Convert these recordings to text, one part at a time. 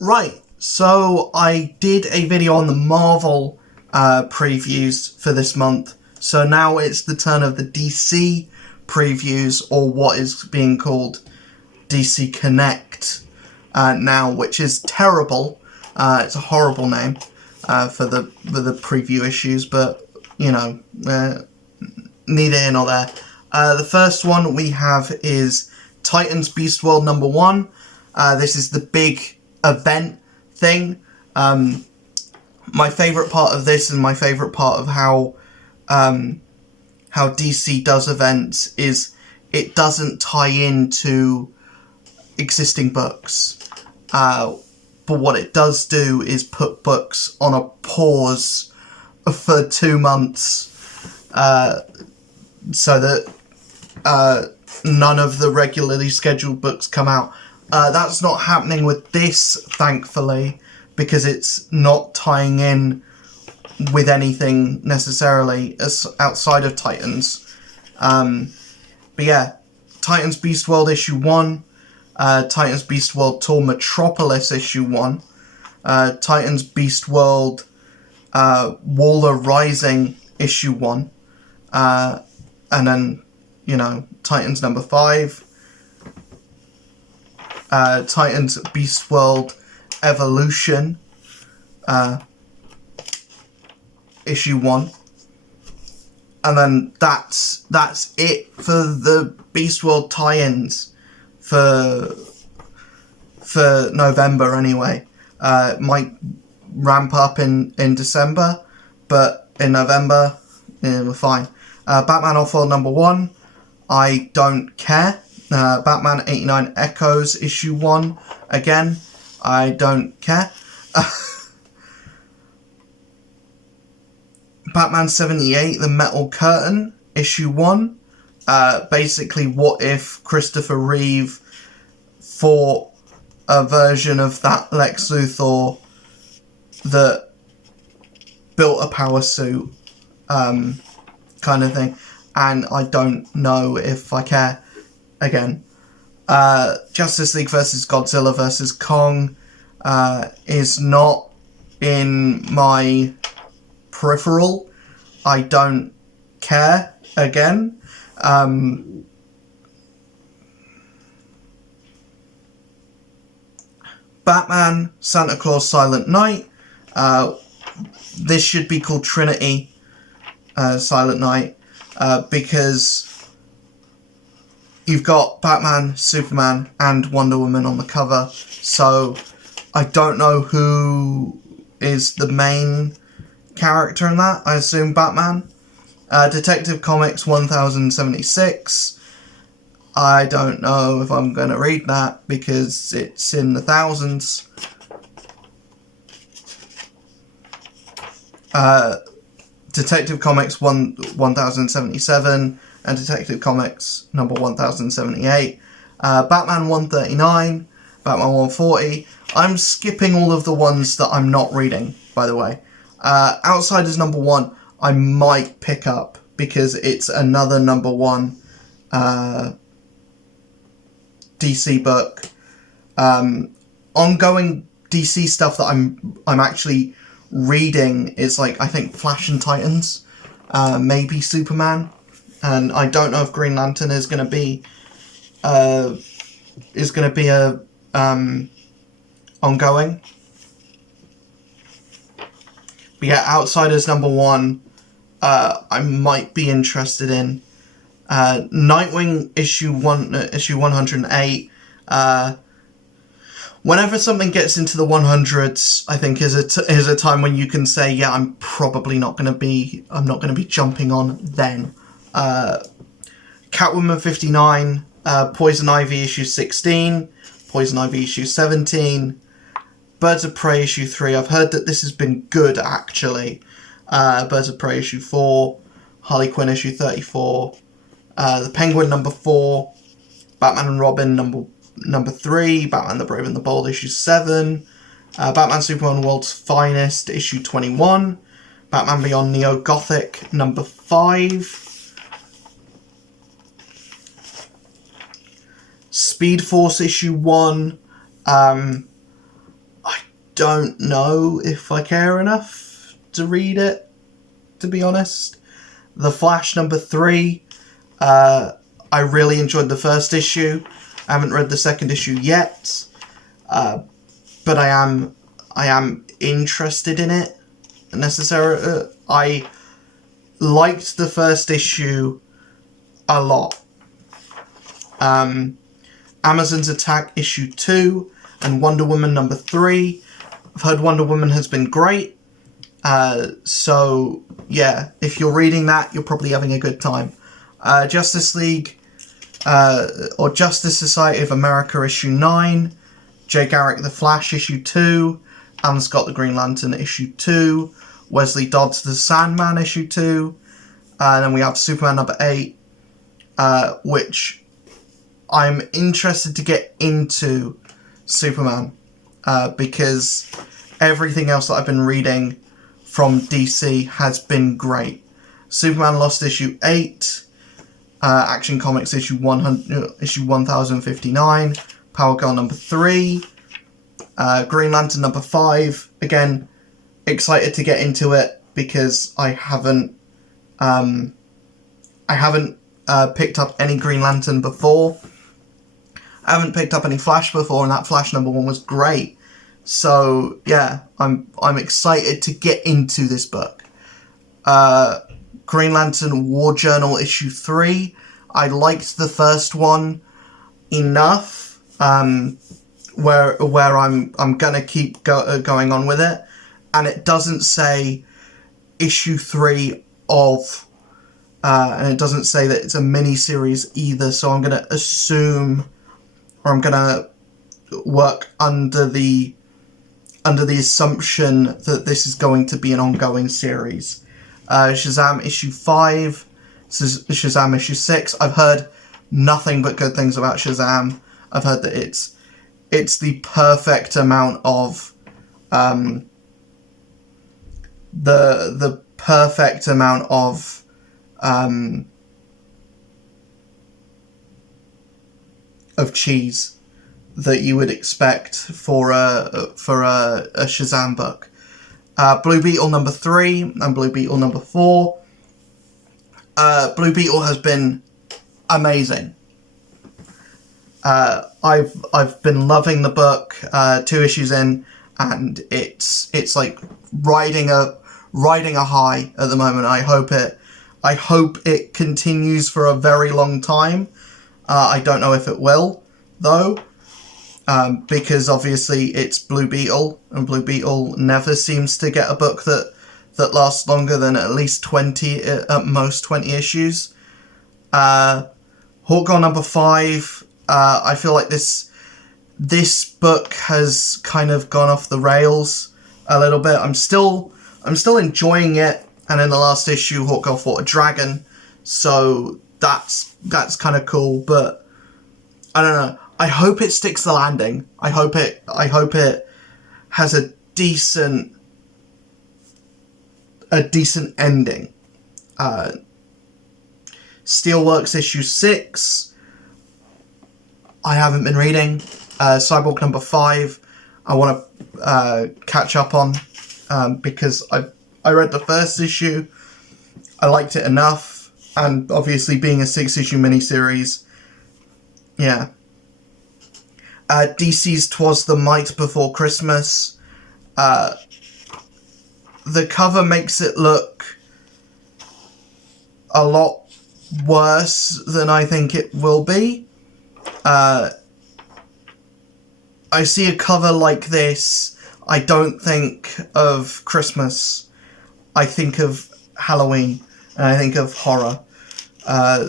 Right, so I did a video on the Marvel previews for this month, so now it's the turn of the DC previews, or what is being called DC Connect now, which is terrible. It's a horrible name for the preview issues, but, you know, neither here nor there. The first one we have is Titans Beast World #1. This is the big event thing. My favourite part of this and my favourite part of how DC does events is it doesn't tie into existing books. But what it does do is put books on a pause for 2 months so that none of the regularly scheduled books come out. That's not happening with this, thankfully, because it's not tying in with anything necessarily outside of Titans. But yeah, Titans Beast World issue 1, Titans Beast World Tour Metropolis issue 1, Titans Beast World Waller Rising issue 1, and then, you know, Titans #5, Titans Beast World Evolution issue 1, and then that's it for the Beast World tie-ins for November anyway. It might ramp up in December, but in November, we're fine. Batman Off-World #1, I don't care. Batman 89 Echoes issue 1, again, I don't care. Batman 78 The Metal Curtain issue 1, basically what if Christopher Reeve fought a version of that Lex Luthor that built a power suit, kind of thing, and I don't know if I care. Again, Justice League vs. Godzilla vs. Kong is not in my peripheral. I don't care. Again, Batman Santa Claus Silent Night. This should be called Trinity Silent Night, because you've got Batman, Superman, and Wonder Woman on the cover, so I don't know who is the main character in that. I assume Batman. Detective Comics 1076. I don't know if I'm going to read that because it's in the thousands. Detective Comics 1077 and Detective Comics number 1078. Batman 139, Batman 140. I'm skipping all of the ones that I'm not reading, by the way. Outsiders #1, I might pick up because it's another #1 DC book. Ongoing DC stuff that I'm actually reading is, like, I think Flash and Titans, maybe Superman, and I don't know if Green Lantern is gonna be a ongoing. But yeah, Outsiders #1, I might be interested in. Nightwing issue 108. Whenever something gets into the 100s, I think is a time when you can say, yeah, I'm not going to be jumping on then. Catwoman 59, Poison Ivy issue 16, Poison Ivy issue 17, Birds of Prey issue 3. I've heard that this has been good, actually. Birds of Prey issue 4, Harley Quinn issue 34, The Penguin #4, Batman and Robin number 3, Batman the Brave and the Bold issue 7, Batman Superman World's Finest issue 21, Batman Beyond Neo Gothic #5, Speed Force issue 1. don't know if I care enough to read it, to be honest. The Flash #3, I really enjoyed the first issue. I haven't read the second issue yet, but I am interested in it. Necessarily, I liked the first issue a lot. Amazon's Attack issue 2 and Wonder Woman #3. I've heard Wonder Woman has been great. So yeah, if you're reading that, you're probably having a good time. Justice League, or Justice Society of America issue 9, Jay Garrick the Flash issue 2, Alan Scott the Green Lantern issue 2, Wesley Dodds the Sandman issue 2, and then we have Superman #8, which I'm interested to get into Superman, because everything else that I've been reading from DC has been great. Superman Lost issue 8, Action Comics issue 1059, Power Girl #3, Green Lantern #5. Again, excited to get into it because I haven't picked up any Green Lantern before. I haven't picked up any Flash before, and that Flash #1 was great. So yeah, I'm excited to get into this book. Green Lantern War Journal issue 3. I liked the first one enough, where I'm gonna keep going on with it, and it doesn't say issue 3 of, and it doesn't say that it's a mini-series either. So I'm gonna assume, or I'm gonna work under the assumption that this is going to be an ongoing series. Shazam issue 5, Shazam issue 6. I've heard nothing but good things about Shazam. I've heard that it's the perfect amount of the perfect amount of cheese that you would expect for a Shazam book. Blue Beetle #3 and Blue Beetle #4. Blue Beetle has been amazing. I've been loving the book. 2 issues in, and it's like riding a high at the moment. I hope it continues for a very long time. I don't know if it will, though. Because obviously it's Blue Beetle, and Blue Beetle never seems to get a book that lasts longer than at least 20, at most 20 issues. Hawkgirl #5, I feel like this book has kind of gone off the rails a little bit. I'm still enjoying it, and in the last issue, Hawkgirl fought a dragon, so that's kind of cool, but I don't know. I hope it sticks the landing. I hope it has a decent ending. Steelworks issue 6. I haven't been reading. Cyborg #5. I want to catch up on, because I read the first issue. I liked it enough, and obviously being a 6-issue miniseries, yeah. DC's 'Twas the Might Before Christmas. The cover makes it look a lot worse than I think it will be. I see a cover like this, I don't think of Christmas. I think of Halloween, and I think of horror.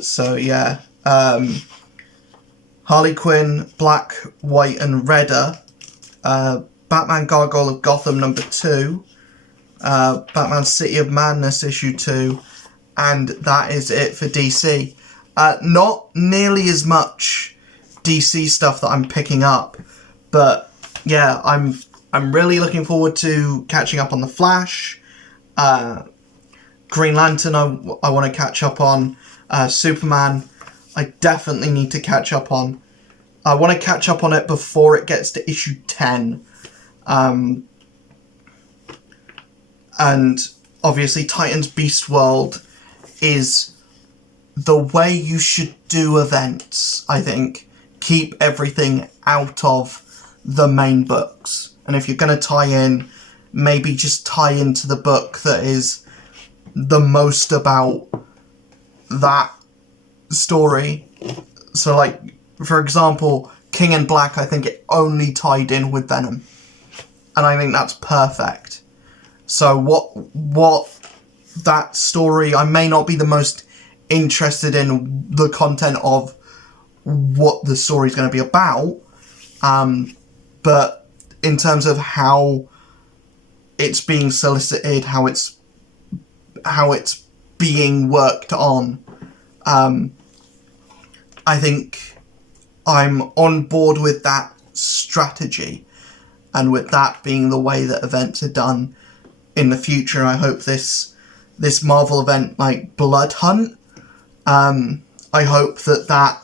So yeah. Harley Quinn, Black, White and Redder, Batman Gargoyle of Gotham #2, Batman City of Madness issue 2, and that is it for DC. Not nearly as much DC stuff that I'm picking up, but yeah, I'm really looking forward to catching up on The Flash. Green Lantern I want to catch up on. Superman I definitely need to catch up on. I want to catch up on it before it gets to issue 10. And obviously Titans Beast World is the way you should do events, I think. Keep everything out of the main books. And if you're going to tie in, maybe just tie into the book that is the most about that story. So, like, for example, King in Black, I think it only tied in with Venom. And I think that's perfect. So what that story, I may not be the most interested in the content of what the story's going to be about, but in terms of how it's being solicited, how it's being worked on, I think I'm on board with that strategy, and with that being the way that events are done in the future. I hope this Marvel event, like Blood Hunt, I hope that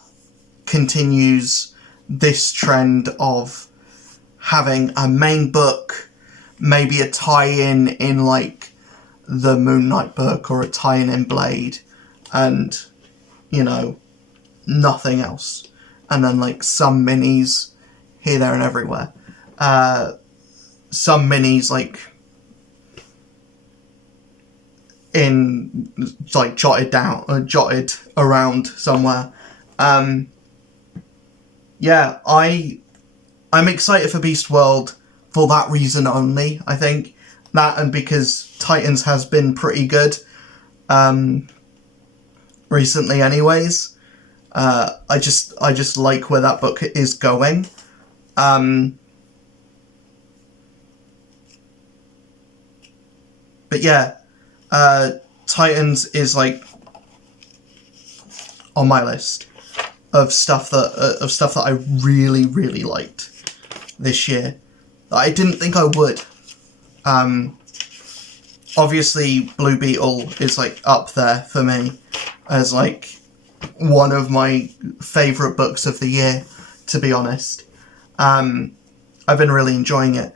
continues this trend of having a main book, maybe a tie-in in like the Moon Knight book, or a tie-in in Blade, and, you know, nothing else. And then like some minis here, there and everywhere. Some minis like in like jotted around somewhere. Yeah, I'm excited for Beast World for that reason only. I think that, and because Titans has been pretty good recently anyways. I just like where that book is going. But yeah, Titans is like on my list of stuff that I really, really liked this year that I didn't think I would. Obviously Blue Beetle is like up there for me as like one of my favourite books of the year, to be honest. I've been really enjoying it.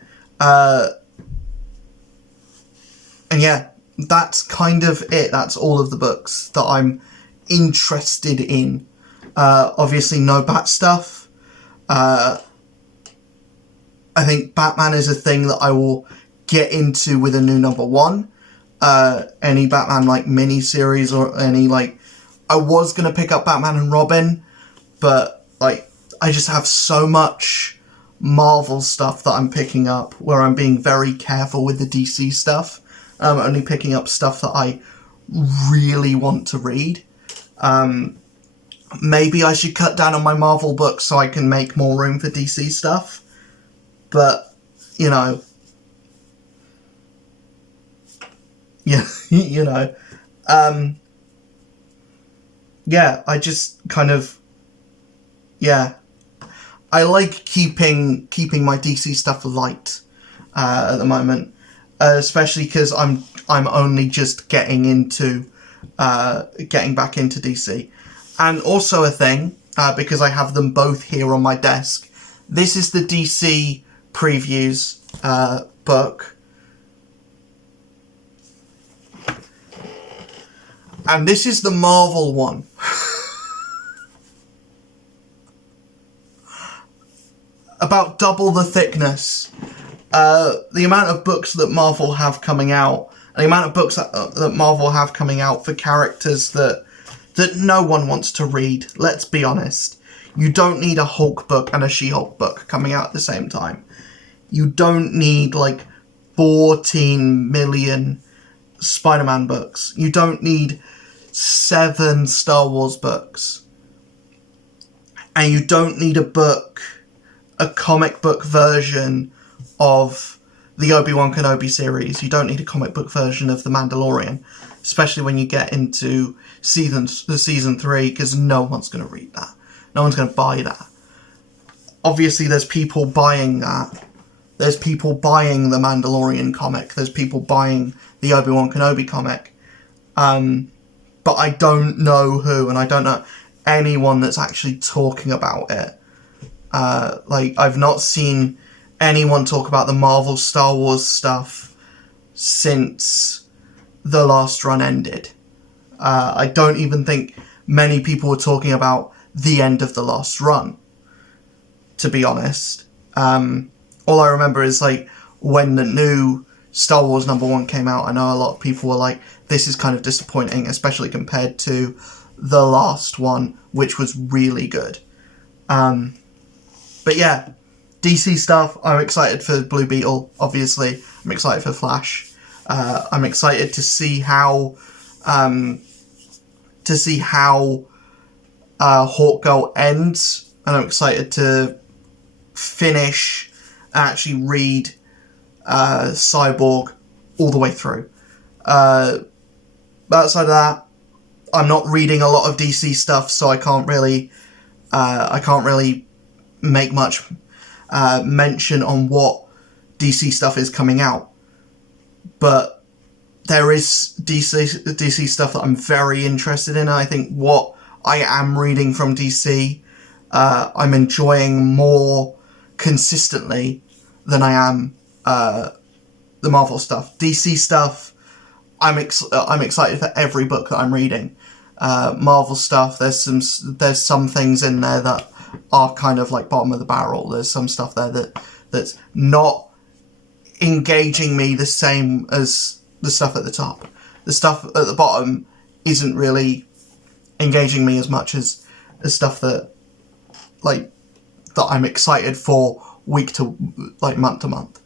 And yeah, that's kind of it. That's all of the books that I'm interested in. Obviously no Bat stuff. I think Batman is a thing that I will get into with a new #1. Any Batman like mini-series, or any like... I was going to pick up Batman and Robin, but like I just have so much Marvel stuff that I'm picking up where I'm being very careful with the DC stuff. I'm only picking up stuff that I really want to read. Maybe I should cut down on my Marvel books so I can make more room for DC stuff. But, you know... Yeah, you know... yeah, I just kind of... Yeah. I like keeping my DC stuff light at the moment. Especially because I'm only just getting back into DC. And also a thing, because I have them both here on my desk, this is the DC previews book. And this is the Marvel one. About double the thickness. The amount of books that Marvel have coming out, and the amount of books that Marvel have coming out for characters that no one wants to read, let's be honest. You don't need a Hulk book and a She-Hulk book coming out at the same time. You don't need, like, 14 million Spider-Man books. You don't need 7 Star Wars books. And you don't need a comic book version of the Obi-Wan Kenobi series. You don't need a comic book version of The Mandalorian, especially when you get into season 3, because no one's going to read that. No one's going to buy that. Obviously, there's people buying that. There's people buying the Mandalorian comic. There's people buying the Obi-Wan Kenobi comic. But I don't know who, and I don't know anyone that's actually talking about it. Like, I've not seen anyone talk about the Marvel Star Wars stuff since the last run ended. I don't even think many people were talking about the end of the last run, to be honest. All I remember is, like, when the new Star Wars #1 came out, I know a lot of people were like, this is kind of disappointing, especially compared to the last one, which was really good. But yeah, DC stuff, I'm excited for Blue Beetle, obviously. I'm excited for Flash. I'm excited to see how Hawkgirl ends, and I'm excited to finish and actually read Cyborg all the way through. But outside of that, I'm not reading a lot of DC stuff, so I can't really make much mention on what DC stuff is coming out. But there is DC stuff that I'm very interested in. I think what I am reading from DC, I'm enjoying more consistently than I am the Marvel stuff. DC stuff, I'm excited for every book that I'm reading. Marvel stuff, there's some things in there that are kind of like bottom of the barrel. There's some stuff there that's not engaging me the same as the stuff at the top. The stuff at the bottom isn't really engaging me as much as stuff that I'm excited for week to month to month.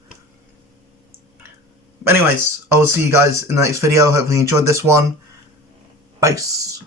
Anyways, I will see you guys in the next video. Hopefully you enjoyed this one. Peace.